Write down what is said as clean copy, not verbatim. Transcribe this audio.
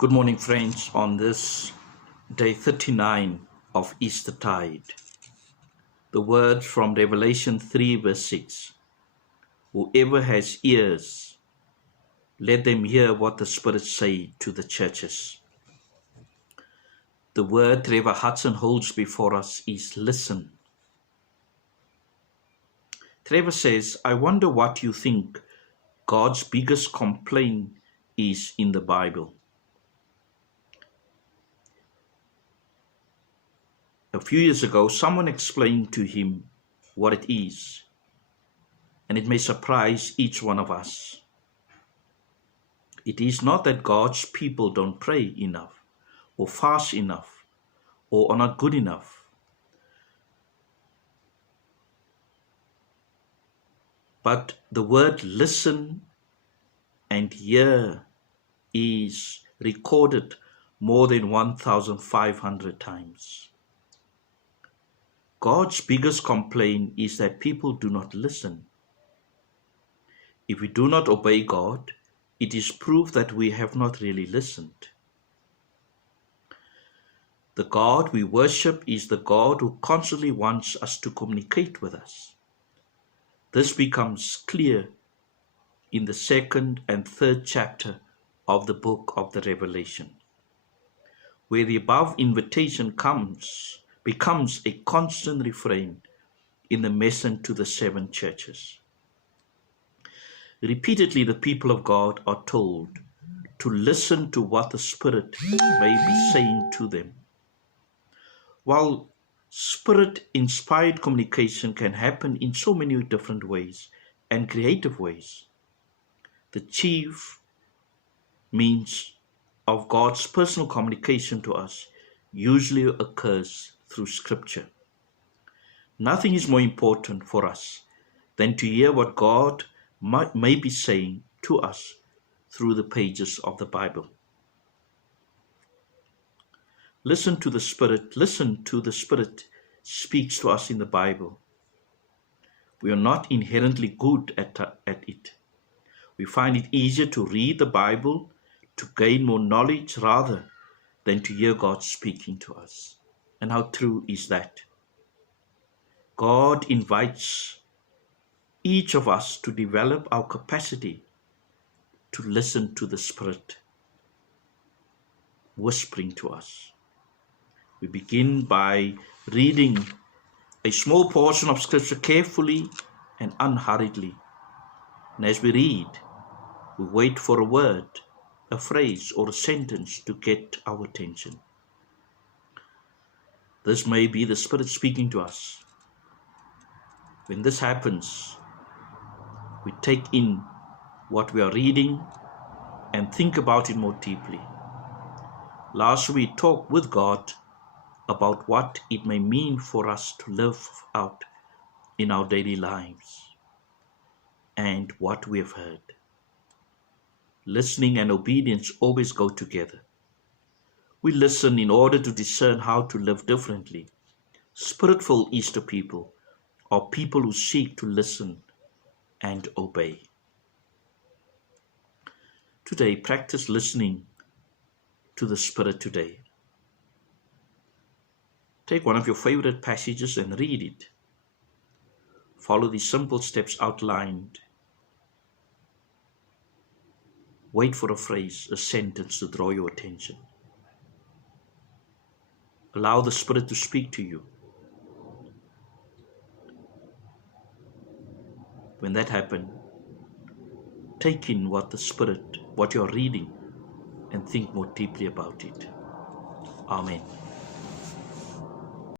Good morning, friends, on this day 39 of Eastertide. The word from Revelation 3 verse 6. Whoever has ears, let them hear what the Spirit say to the churches. The word Trevor Hudson holds before us is listen. Trevor says, I wonder what you think God's biggest complaint is in the Bible. A few years ago, someone explained to him what it is, and it may surprise each one of us. It is not that God's people don't pray enough, or fast enough, or are not good enough. But the word listen and hear is recorded more than 1,500 times. God's biggest complaint is that people do not listen. If we do not obey God, it is proof that we have not really listened. The God we worship is the God who constantly wants us to communicate with us. This becomes clear in the second and third chapter of the book of the Revelation, where the above invitation becomes a constant refrain in the message to the seven churches. Repeatedly, the people of God are told to listen to what the Spirit may be saying to them. While Spirit-inspired communication can happen in so many different ways and creative ways, the chief means of God's personal communication to us usually occurs through Scripture. Nothing is more important for us than to hear what God may be saying to us through the pages of the Bible. Listen to the Spirit speaks to us in the Bible. We are not inherently good at it. We find it easier to read the Bible to gain more knowledge rather than to hear God speaking to us. And how true is that? God invites each of us to develop our capacity to listen to the Spirit whispering to us. We begin by reading a small portion of Scripture carefully and unhurriedly. And as we read, we wait for a word, a phrase, or a sentence to get our attention. This may be the Spirit speaking to us. When this happens, we take in what we are reading and think about it more deeply. Last, we talk with God about what it may mean for us to live out in our daily lives and what we have heard. Listening and obedience always go together. We listen in order to discern how to live differently. Spirit-filled Easter people are people who seek to listen and obey. Today, practice listening to the Spirit today. Take one of your favorite passages and read it. Follow the simple steps outlined. Wait for a phrase, a sentence to draw your attention. Allow the Spirit to speak to you. When that happens, take in what you're reading, and think more deeply about it. Amen.